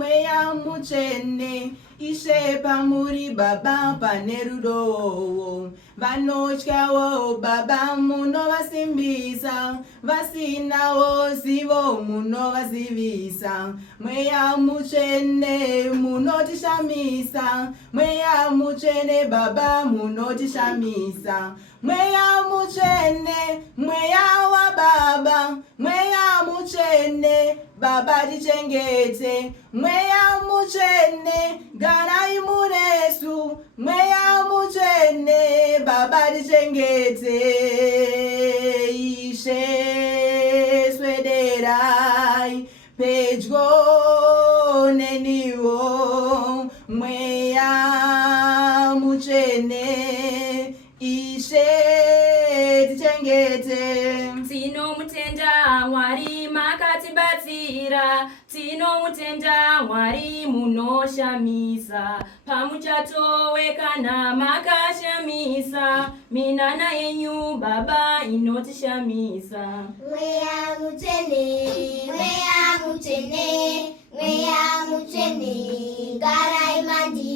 mweya mutsvene, Ishe pamuri Baba pane rudo. Vanotyawo Baba munovasimbisa, vasinawo zivo munovazivisa. Mweya mutsvene munotishamisa, mweya mutsvene Baba munotishamisa. Mweya mutsvene, mweya waBaba, mweya mutsvene Baba tichengete. Mweya mutsvene garai munesu, mweya mutsvene Baba tichengete. Ishe swederai pedyo neniwo, mweya mutsvene Ishe tichengete. Tinomutenda Mwari makatibatsira, tinomutenda Mwari munoshamisa, pamuchato wekana makashamisa, minana yenyu Baba inotishamisa. Mweya mutsvene, mweya mutsvene, mweya mutsvene garai mandiri.